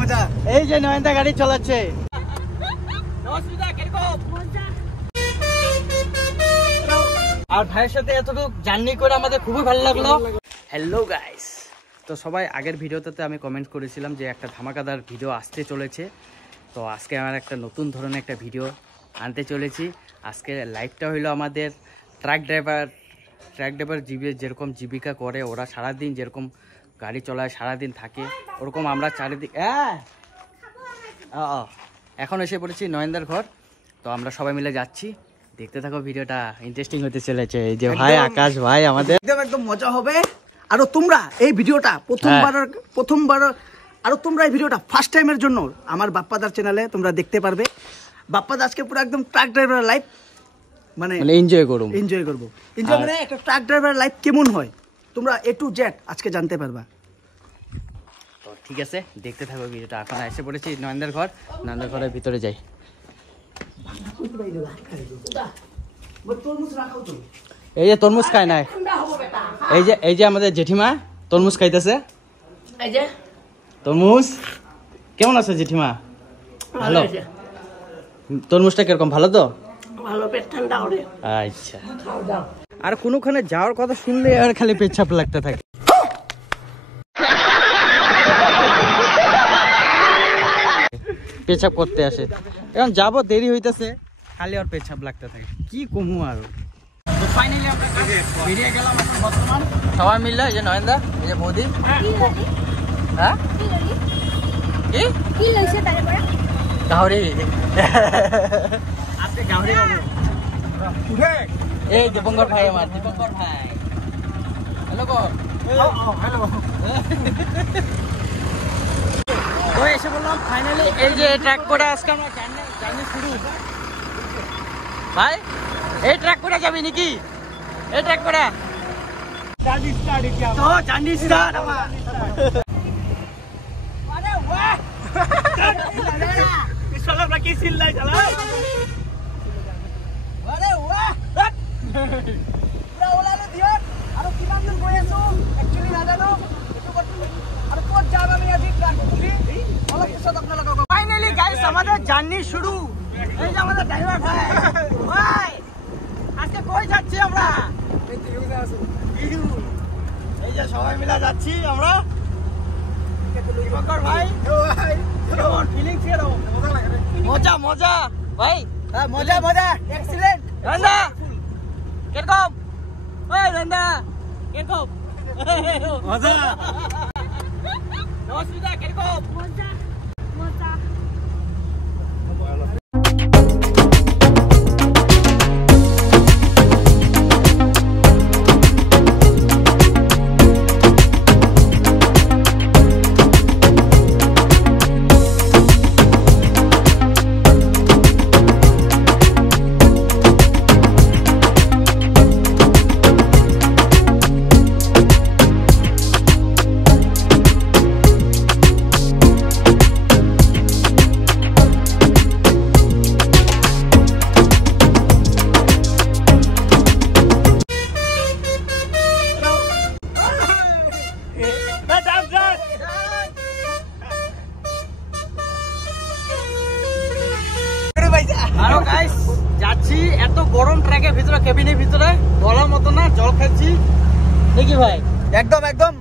মজা। এই যে নয়নদা গাড়ি চালাচ্ছে। আর ভাইয়ের সাথে এতটুকু জার্নি করে আমাদের খুবই ভালো লাগলো। হ্যালো গাইস, তো সবাই আগের ভিডিওতে আমি কমেন্ট করেছিলাম যে একটা ধামাকাদার ভিডিও আসতে চলেছে। তো আজকে আমার একটা নতুন ধরনের একটা ভিডিও আনতে চলেছি। আজকে লাইভটা হইলো আমাদের ট্রাক ড্রাইভার যেরকম জীবিকা করে, ওরা সারাদিন যেরকম গাড়ি চলায়, সারাদিন থাকে, ওরকম আমরা চারিদিক এখন এসে পড়েছি নয়নদার ঘর। তো আমরা সবাই মিলে যাচ্ছি, দেখতে থাকো, ভিডিওটা ইন্টারেস্টিং হতে চলেছে। এই যে ভাই আকাশ ভাই আমাদের একদম মজা হবে। আর তোমরা এই ভিডিওটা প্রথমবার আর তোমরা এই ভিডিওটা ফার্স্ট টাইমের জন্য আমার বাপ্পাদার চ্যানেলে তোমরা দেখতে পারবে। বাপ্পাদা আজকে পুরো একদম ট্রাক ড্রাইভার লাইফ মানে এনজয় করবো। এনজয় মানে একটা ট্রাক ড্রাইভার লাইফ কেমন হয় তোমরা A to Z আজকে জানতে পারবা। তো ঠিক আছে, দেখতে থাকো ভিডিওটা। এখন এসে পড়েছি নয়নদার ঘর, নয়নদার ঘরের ভিতরে যাই। এই যে তরমুজ খায় নাই, এই যে আমাদের জেঠিমা তরমুজ খাইতেছে। তরমুজ কেমন আছে জেঠিমা? ভালো। তরমুজটা কিরকম, ভালো তো? ভালো, পেট ঠান্ডা হবে। আচ্ছা, আর কোনখানে যাওয়ার কথা শুনলে আর খালি পেচ্ছাপ লাগতে থাকে। পেছাব করতে আসে, এখন যাবো, দেরি হইতেছে, খালি আর পেছাব লাগতে থাকে, কি কমু আর। তো ফাইনালি আমরা বেরিয়ে গেলাম এখন বর্তমান সবাই মিললে। এই যে নয়নদা, এই যে বৌদি। হ্যাঁ কি লইছে তারপরে গাহরি আজকে গাহরি হবে। এই দীপঙ্কর ভাই, আমার দীপঙ্কর ভাই। Hello hello. তো এসে বললাম ফাইনালি, এই যে ট্র্যাক করে আজকে আমরা জার্নি শুরু। ভাই এই ট্র্যাক করে যাবি নাকি? এই ট্র্যাক করে তো জার্নি স্টার্ট আমার। আরে বাহ, চলো আমরা কি চিল্লাই চলো। আরে বাহ, পুরা ওলালে দিও। আর কিমান দিন গৈ আছো একচুয়ালি নাজানো, একটু করতে আর কোত যাব আমি আজি ট্র্যাক করি অলপ পিছত আপোনালোকক। ফাইনালি গাইস আমাদের জার্নি শুরু। এই যে আমাদের ড্রাইভার ভাই, ভাই আজকে কই যাচ্ছি আমরা? এই যে সবাই মিলে যাচ্ছি আমরা। দীপঙ্কর ভাই, কেমন ফিলিংস কেমন? মজা মজা ভাই, হ্যাঁ মজা মজা, এক্সিলেন্ট। নন্দা কিরকম? ওই নন্দা কিরকম? মজা। নমস্কার, কিরকম? মজা মজা। আরো গাইস যাচ্ছি এত গরম ট্র্যাকের ভিতরে, কেবিনের ভিতরে বলার মতো না, জল খাচ্ছি নাকি ভাই? একদম একদম।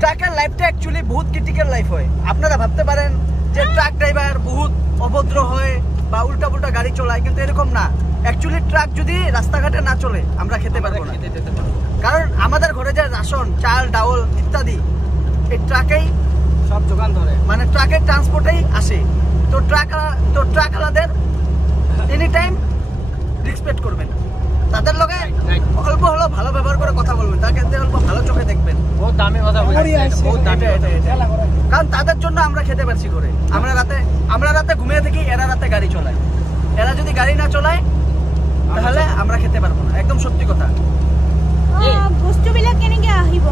ট্রাকের লাইফটা অ্যাকচুয়ালি বহুত ক্রিটিক্যাল লাইফ হয়। আপনারা ভাবতে পারেন যে ট্রাক ড্রাইভার বহুত অভদ্র হয় বা উল্টা পুল্টা গাড়ি চলায়, কিন্তু এরকম না। অ্যাকচুয়ালি ট্রাক যদি রাস্তাঘাটে না চলে আমরা খেতে পারবো না, কারণ আমাদের ঘরে যে রাশন, চাল, ডাউল ইত্যাদি এই ট্রাকেই সব যোগান ধরে, মানে ট্রাকের ট্রান্সপোর্টেই আসে। তো ট্রাকওয়ালাদের এনি টাইম রেসপেক্ট করবেন, তাদের লগে অল্প হলেও ভালো ব্যবহার করে কথা বলবেন, তাকে অল্প ভালো চোখে দেখবেন। বহুত দামি কথা বহুত দামি, কারণ তাদের জন্য আমরা খেতে পারছি করে। আমরা রাতে ঘুমিয়ে থাকি, এরা রাতে গাড়ি চলায়। এরা যদি গাড়ি না চলায় তাহলে আমরা খেতে পারবো না, একদম সত্যি কথা। বস্তুবিলাক কেনেকে আহিব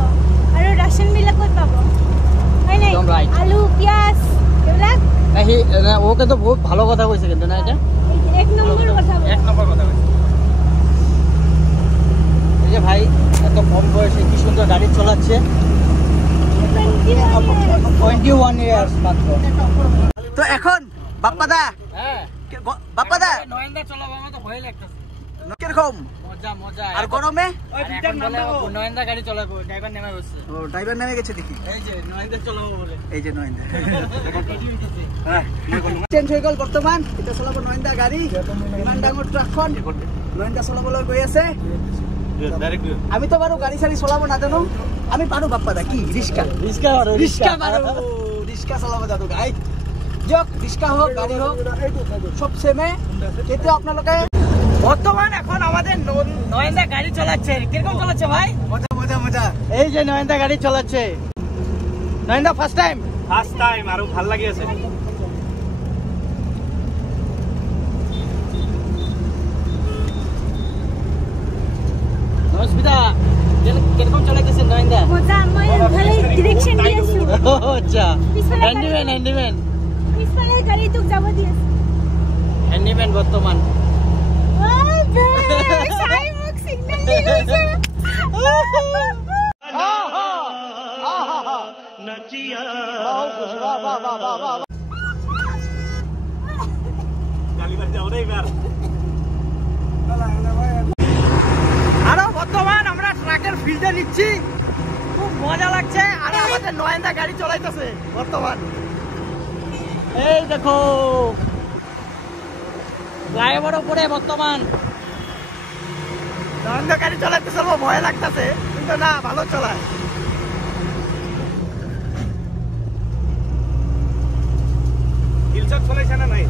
আৰু ৰাচন বিলাক ক'ত পাব? হয় নাই, আলু পিয়াজ এইবিলাক। ওকে তো বহুত ভালো কথা কইছে কিন্তু না, এটা এক নম্বর কথা কইছে। এই যে ভাই এত কম বয়সে কি সুন্দর গাড়ি চালাচ্ছে, 21 ইয়ার্স মাত্র। তো এখন বাপ্পাদা, হ্যাঁ বাপ্পাদা নয়নদা চলাবো, আমার তো ভয় লাগতেছে। কিরকম মজা মজা। আর গরমে নয়নদা গাড়ি চলাবো, ড্রাইভার নেমে বসছে। ও ড্রাইভার নেমে গেছে দেখি, এই যে নয়নদা চলাবো বলে। এই যে নয়নদা চেঞ্জ হয়ে গেল বর্তমান। এটা চলাব নয়নদা গাড়ি, ইমান ডাঙৰ ট্ৰাকখন নয়নদা চলাবলৈ গৈ আছে। আমি তো বাৰু গাড়ি চাড়ি চলাব নাজানো, আমি পাৰো বাপ্পাদা কি ৰিক্সা রিস্কা মারো, রিক্সা মাৰো, রিক্সা চলাব জানো গাই দিয়ক। রিক্সা হোক গাড়ি হোক সব সেমে। কিন্তু আপোনালোকে বর্তমান এখন আমাদের নয়নদা গাড়ি চালাচ্ছে। কিরকম চালাচ্ছে ভাই? মজা মজা মজা। এই যে নয়নদা গাড়ি চালাচ্ছে। নয়নদা ফার্স্ট টাইম আৰু ভাল লাগি আছে। নমস্বিতা, কিরকম চালাইতেছে নয়নদা? মজা, মই ভালে ডিরেকশন দি আছো। আচ্ছা, পিছফালে হ্যান্ডিম্যান হ্যান্ডিম্যান পিছফালে গাড়ি তোক যাব দি আছে। হ্যান্ডিম্যান বর্তমান। ওই বে সাই মুখ সিগন্যাল দি আছে। আরো বর্তমান আমরা ট্রাকের ফিল্ডে নিচ্ছি, খুব মজা লাগছে। আর আমাদের নয়নদা গাড়ি চলাইতেছে বর্তমান। এই দেখো ফ্লাইওভার উপরে বর্তমান নয়নদা গাড়ি চলাইতেছে। ভয় লাগতেছে কিন্তু না, ভালো চলায়। হিলচত চলাইছে না নাই?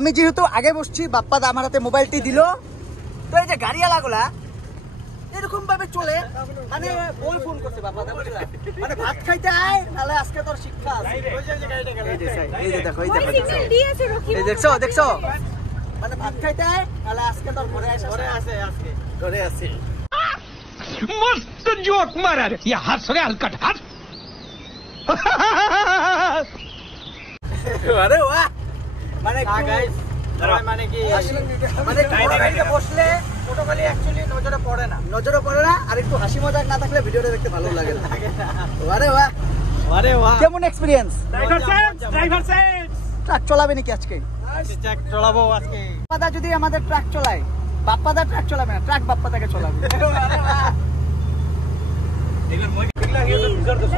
আমি যেহেতু আগে বসছি, বাপ্পাদা আমার হাতে মোবাইলটি দিল। তো এই যে গাড়িওয়ালা গুলা এরকম ভাবে চলে, মানে বল ফোন করছে বাপ্পাদা, বুঝলা? মানে ভাত খাইতে আয়, নাহলে আজকে তোর শিক্ষা আছে। এই যে দেখো, এই ওই দেখো, সিগন্যাল দি আছে রকি। এই দেখছো দেখছো, মানে ভাত খাইতে আয়, নাহলে আজকে তোর ঘরে আসে, ঘরে আছে, আজকে ঘরে আছে। मस्त जोक मारा रे, ये हंस रे हलकट हंस। আরে বাহ, মানে গাইস মানে কি মানে গাড়িতে বসলে টোটালি অ্যাকচুয়ালি নজরে পড়ে না। নজরে পড়ে না, আর একটু হাসি মজাক না থাকলে ভিডিওটা দেখতে ভালো লাগে না। আরে বাহ, আরে বাহ, কেমন এক্সপিরিয়েন্স? ड्राइवर सेट ট্রাক চলাবে নাকি আজকে? ট্রাক চলাবো আজকে। বাপ্পাদা যদি আমাদের ট্রাক চলায়, বাপ্পাদা ট্রাক চলাবে না, ট্রাক বাপ্পাদাকে চলাবে।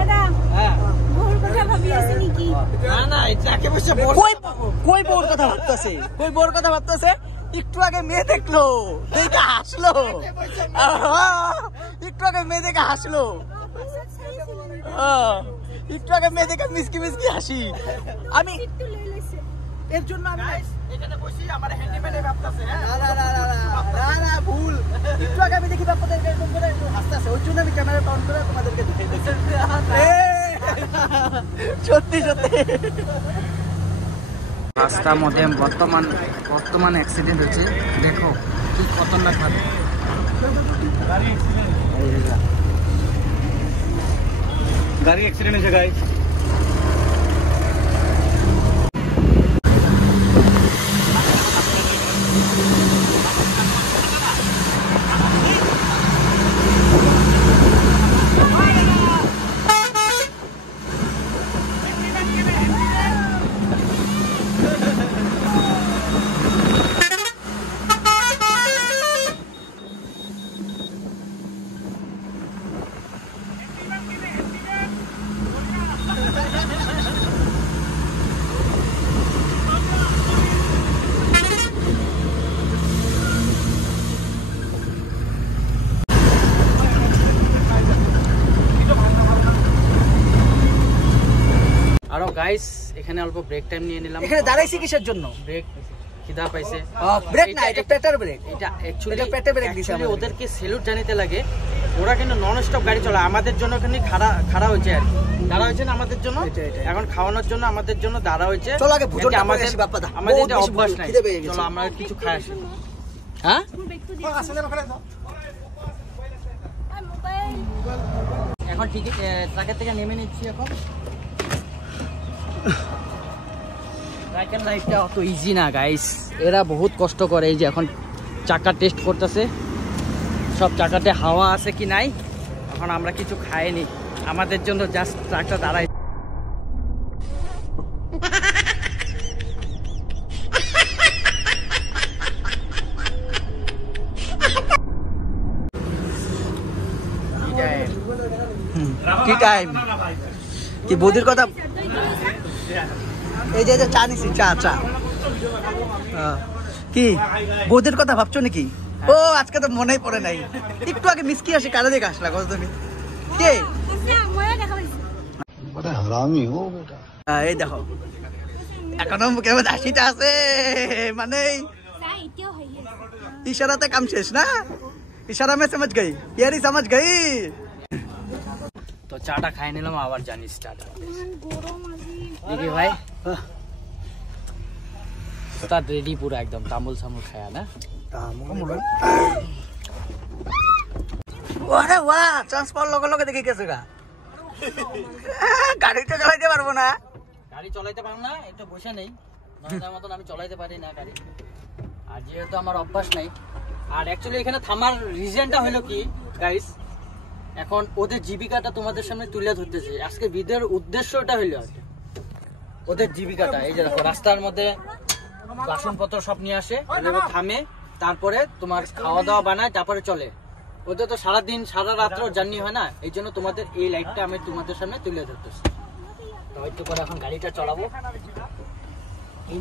দাদা হ্যাঁ ভোর কথা ভাবি আছে নাকি? না না, এই ট্রাকে বসে কই কই বোর কথা ভাবতেছে, কই বোর কথা ভাবতেছে। একটু আগে মেয়ে দেখলো, দেখে হাসলো। একটু আগে মেয়ে দেখে হাসলো। একটু আগে মেয়ে দেখে মিসকি মিসকি হাসি। আমি একটু লই লইছে। এর জন্য আমি এখানে বসি আমার হ্যান্ডিম্যানে ভাবতাছে। হ্যাঁ না না না না না না ভুল। একটু আগে আমি দেখি বাপ্পাদের এরকম করে একটু হাসতেছে, ওই জন্য আমি ক্যামেরা অন করে তোমাদেরকে দেখাই দিচ্ছি। সত্যি সত্যি রাস্তার মধ্যে বর্তমান অ্যাক্সিডেন্ট হয়েছে। দেখো কি খতরনাক ভাবে गाड़ी एक्सीडेंट है गाइस। গাইস এখানে অল্প ব্রেক টাইম নিয়ে নিলাম। এখানে দাঁড়াইছি কিসের জন্য? ব্রেক খিদা পাইছে। ব্রেক না, এটা পেটের ব্রেক। এটা অ্যাকচুয়ালি পেটে ব্রেক দিছে আমাদের। ওদেরকে স্যালুট জানাতে লাগে, ওরা কিন্তু নন স্টপ গাড়ি চালায়, আমাদের জন্য এখানে খাড়া হয়েছে আর কি, দাঁড়া হয়েছে না আমাদের জন্য, এখন খাওয়ানোর জন্য আমাদের জন্য দাঁড়া হয়েছে। চলো আগে ভোজন আমাদের আসি বাপ্পা দা, আমাদের এটা অভ্যাস নাই। চলো আমরা কিছু খাই আসি। হ্যাঁ এখন ঠিক ট্রাকের থেকে নেমে নিচ্ছি। এখন ট্রাকের লাইফটা অত ইজি না গাইস, এরা বহুত কষ্ট করে। এই যে এখন চাকা টেস্ট করতেছে, সব চাকাতে হাওয়া আছে কি নাই। এখন আমরা কিছু খাইনি, আমাদের জন্য জাস্ট ট্রাকটা দাঁড়াই। কি টাইম কি বৌদির কথা, এই যে চা নিছি, চা কি বৌদির কথা ভাবছো নাকি? ও আজকে তো মনেই পড়ে নাই, একটু আগে মিসকি আসে কারে দেখে আসলা কত তুমি কে? এই দেখো এখনো মুখের মধ্যে হাসিটা আছে, মানে ইশারাতে কাম শেষ না, ইশারা মে সমঝ গই, ইয়ারি সমঝ গই। তো চাটা খাই নিলাম, আবার জানি স্টার্ট দেখি ভাই স্টার্ট রেডি পুরো একদম তামুল সামুল খায়া না। ওরে বাহ, চান্স পাওয়ার লগে লগে দেখি গেছে গা, গাড়িটা চালাইতে পারবো না। গাড়ি চলাইতে পারবো না, একটু বসে নেই, নয়দার মতন আমি চলাইতে পারি না গাড়ি, আর যেহেতু আমার অভ্যাস নাই। আর অ্যাকচুয়ালি এখানে থামার রিজনটা হলো কি গাইস, এখন ওদের জীবিকাটা তোমাদের সামনে তুলে ধরতেছি। আজকে ভিডিওর উদ্দেশ্যটা হলো ওদের জীবিকাটা। এই যে দেখো রাস্তার মধ্যে বাসনপত্র সব নিয়ে আসে, থামে, তারপরে তোমার খাওয়া দাওয়া বানায়, তারপরে চলে। ওদের তো সারাদিন সারা রাত্র জার্নি হয় না, এই জন্য তোমাদের এই লাইফটা আমি তোমাদের সামনে তুলে ধরতেছি। তো একটু পরে এখন গাড়িটা চালাবো।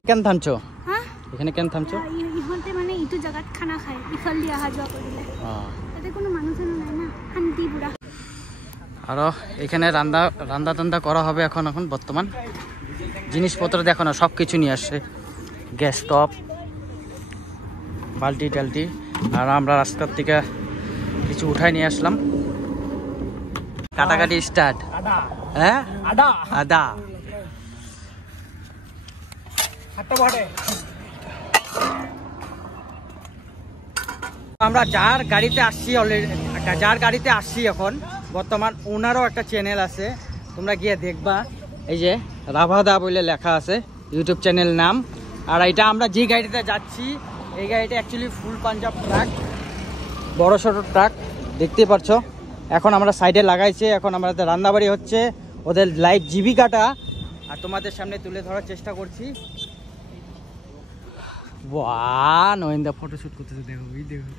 কেন থামছো? হ্যাঁ এখানে কেন থামছো? ইহঁতে মানে ইটো জায়গাত খানা খায়, ইফালে অহা যোৱা কৰিলে, তাতে কোনো মানুহ চানুহ নাই না, শান্তি পুৰা। আর এখানে রান্না টান্দা করা হবে এখন বর্তমান। জিনিসপত্র দেখো না, সব কিছু নিয়ে আসছে, গ্যাস স্টোভ, বালতি টালতি। আর আমরা রাস্তার থেকে কিছু উঠাই নিয়ে আসলাম। কাটাকাটি স্টার্ট। হ্যাঁ আদা আমরা যার গাড়িতে আসছি অলরেডি, যার গাড়িতে আসছি এখন বর্তমান, ওনারও একটা চ্যানেল আছে, তোমরা গিয়ে দেখবা। এই যে রাভাদা বলে লেখা আছে ইউটিউব চ্যানেল নাম। আর এটা আমরা যে গাড়িতে যাচ্ছি, এই গাড়িটা অ্যাকচুয়ালি ফুল পাঞ্জাব ট্রাক, বড় সড়ো ট্রাক দেখতে পাচ্ছ। এখন আমরা সাইডে লাগাইছে, এখন আমাদের রান্নাবাড়ি হচ্ছে, ওদের লাইফ জীবিকাটা আর তোমাদের সামনে তুলে ধরার চেষ্টা করছি। বাহ, নয়নদা ফটোশুট করতেছে, দেখো এই দেখো।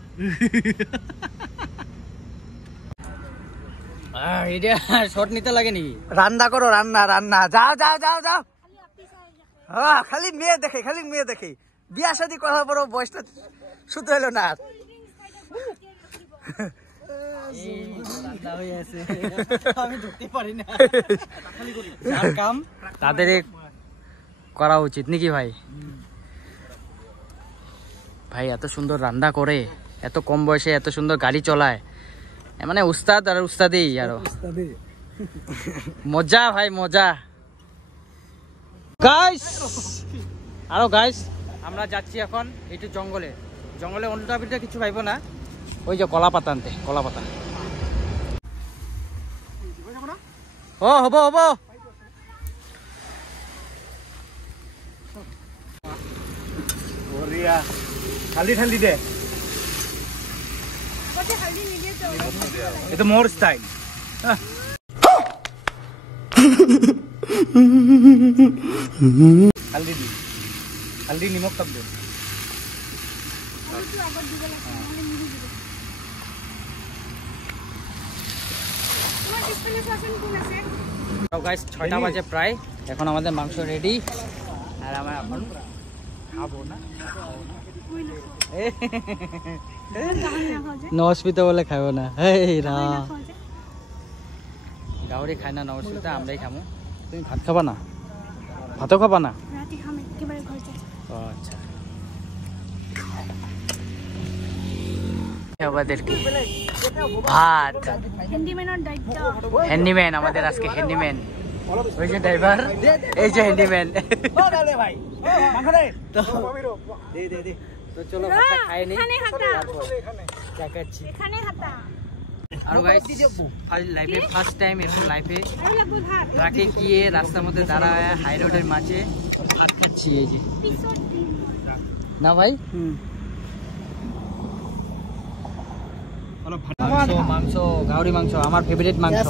এটা শট নিতে লাগে নাকি? রান্না করো, রান্না যাও যাও যাও যাও। হ্যাঁ খালি মেয়ে দেখে, বিয়া শাদী করার পরও বয়সটা শুধু হলো না। আমি ধরতে পারি না, কাম তাদের করা উচিত নাকি ভাই? ভাই এত সুন্দর রান্না করে, এত কম বয়সে এত সুন্দর গাড়ি চলায়, মানে উস্তাদ আর উস্তাদি, আরো মজা ভাই মজা। গাইস আমরা যাচ্ছি এখন একটু জঙ্গলে অন্যটা পিঠে কিছু পাইব না, ওই যে কলা পাতা আনতে, কলা পাতা। ও হব ঠান্ডি দে, এটা মোর স্টাইল। হালদি নিমখ কাপ দে। গাইস 6টা বাজে প্রায়, এখন আমাদের মাংস রেডি, আর আমরা এখন খাবো না। নবস্মিতা বলে খাবো না, গাহরি খাই না নবস্মিতা, আমরাই খাবো। তুমি ভাত খাবা না? ভাতও খাবা না? রাতে খাম একেবারে ঘর যাই। ও আচ্ছা। আমাদের কি ভাত, হ্যান্ডিম্যানের দায়িত্ব। হ্যান্ডিম্যান আমাদের আজকে হ্যান্ডিম্যান। ওই যে ড্রাইভার, এই যে হ্যান্ডিম্যান। ভাই তো চলো ভাতটা খাই নি, এখানে হাতা, দেখাচ্ছি। এখানে হাতা। আর গাইস লাইফে ফার্স্ট টাইম এরকম লাইফে আরো লাগবে ভাত। ট্রাকে গিয়ে রাস্তার মধ্যে দাঁড়ায় হাই রোডের মাঝে ভাত খাচ্ছি। এই যে পিছর দিন। না ভাই, মাংস, গাহরি মাংস আমার ফেভারিট মাংস।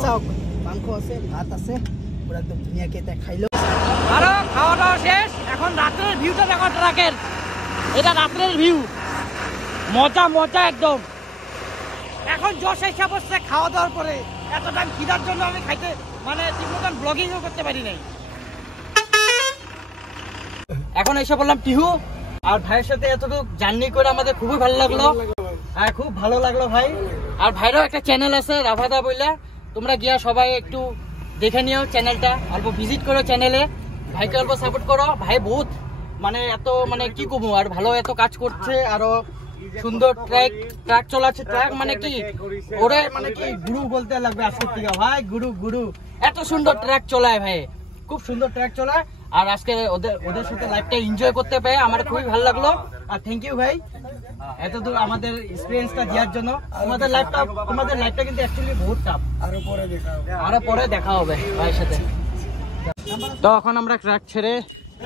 মাংস আছে, ভাত আছে, পুরো একদম ধুনিয়াকে এটা খাইলো। আরো খাওয়া দাওয়া শেষ, এখন রাত্রের ভিউটা দেখো ট্রাকের। এটা রাত্রের ভিউ, মজা মজা একদম। এখন জশ এসে বসছে খাওয়া দাওয়ার পরে। এত টাইম খিদার জন্য আমি খাইতে মানে ঠিক মতন ব্লগিংও করতে পারি নাই। এখন এসে বললাম টিহু, আর ভাইয়ের সাথে এতটুকু জার্নি করে আমাদের খুবই ভালো লাগলো। হ্যাঁ খুব ভালো লাগলো ভাই। আর ভাইরও একটা চ্যানেল আছে রাভাদা বইলা, তোমরা গিয়া সবাই একটু দেখে নিও চ্যানেলটা, অল্প ভিজিট করো চ্যানেলে, ভাইকে অল্প সাপোর্ট করো। ভাই বহুত মানে এত মানে কি কমু, আর ভালো এত কাজ করছে, আরো সুন্দর ট্রাক চলাচ্ছে। ট্রাক মানে কি ওরে মানে কি গুরু বলতে লাগবে আজকের থেকে ভাই, গুরু এত সুন্দর ট্রাক চলায় ভাই, খুব সুন্দর ট্রাক চলায়। আর আজকে ওদের সাথে লাইফটা এনজয় করতে পেরে আমার খুবই ভালো লাগলো। আর থ্যাংক ইউ ভাই এতদূর আমাদের এক্সপিরিয়েন্সটা দেওয়ার জন্য। তোমাদের লাইফটা কিন্তু অ্যাকচুয়ালি বহুত টাফ। আরো পরে দেখা হবে ভাইয়ের সাথে। তো এখন আমরা ট্রাক ছেড়ে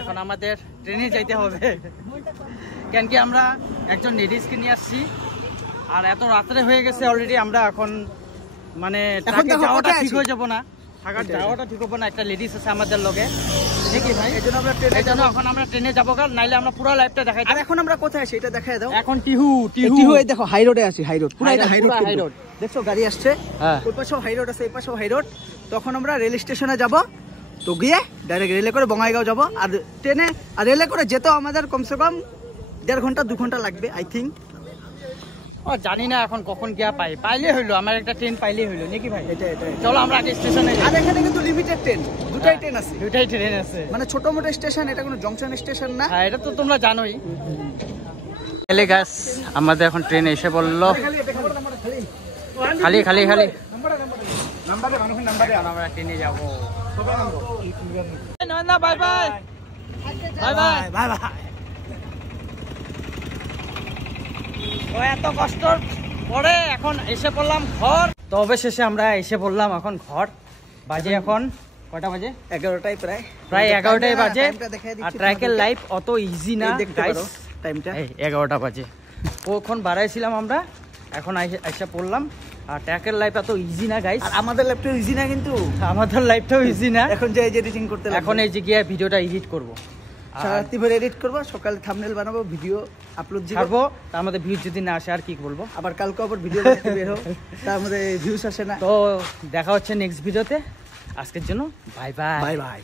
এখন আমাদের ট্রেনে যাইতে হবে, কেন কি আমরা একজন লেডিসকে নিয়ে আসছি। আর এত রাত্রে হয়ে গেছে অলরেডি, আমরা এখন মানে ট্রাকে যাওয়াটা ঠিক হয়ে যাবো না, থাকার যাওয়াটা ঠিক হবে না। একটা লেডিস আছে আমাদের লগে, দেখি ভাই, এই জন্য এখন আমরা ট্রেনে যাবো, কারণ নাইলে আমরা পুরো লাইফটা দেখাই। আর এখন আমরা কোথায় আছি এটা দেখায় দাও। এখন টিহু এই দেখো হাই রোডে আছি, হাই রোড পুরো এটা হাই রোড। দেখছো গাড়ি আসছে, হ্যাঁ ওই পাশেও হাই রোড আছে, এই পাশেও হাই রোড। তখন আমরা রেল স্টেশনে যাব, তো গিয়ে ডাইরেক্ট রেলে করে বঙ্গাইগাঁও যাব। আর ট্রেনে আর রেলে করে যেতেও আমাদের কমসে কম 1.5 ঘন্টা 2 ঘন্টা লাগবে আই থিঙ্ক। ও জানি না এখন কখন গিয়া পাইলে হইলো, আমার একটা ট্রেন পাইলেই হইলো নাকি ভাই। এটা চলো আমরা আগে স্টেশনে যাই। আর এখানে কিন্তু লিমিটেড ট্রেন, দুটাই ট্রেন আছে, দুটাই ট্রেন আছে, মানে ছোট মোটো স্টেশন, এটা কোনো জংশন স্টেশন না। হ্যাঁ এটা তো তোমরা জানোই। এলে গাছ আমাদের এখন ট্রেন এসে বললো খালি খালি খালি আমরা ট্রেনে যাবো। না bye bye bye bye bye bye. ও এত কষ্টর পরে এখন এসে পড়লাম ঘর। তো অবশেষে আমরা এসে পড়লাম এখন ঘর। বাজে এখন কটা বাজে? 11টাই প্রায় 11টাই বাজে। আর ট্র্যাকের লাইফ অত ইজি না গাইস, টাইমটা 11টা বাজে। ওখন বাড়াইছিলাম আমরা, এখন এসে পড়লাম। আর ট্র্যাকের লাইফ এত ইজি না গাইস। আর আমাদের লাইফটাও ইজি না, কিন্তু আমাদের লাইফটাও ইজি না। এখন যে এডিটিং করতে লাগবে, এখন এই যে গিয়ে ভিডিওটা এডিট করব, সারারাত্রি ভরে এডিট করবো, সকালে থাম্বনেল বানাবো, ভিডিও আপলোড ছাড়বো। তার মধ্যে ভিউজ যদি না আসে আর কি বলবো, আবার কালকে আবার ভিডিও বানাতে বের হবো, তার মধ্যে ভিউজ আসে না। তো দেখা হচ্ছে নেক্সট ভিডিওতে। আজকের জন্য বাই বাই বাই বাই।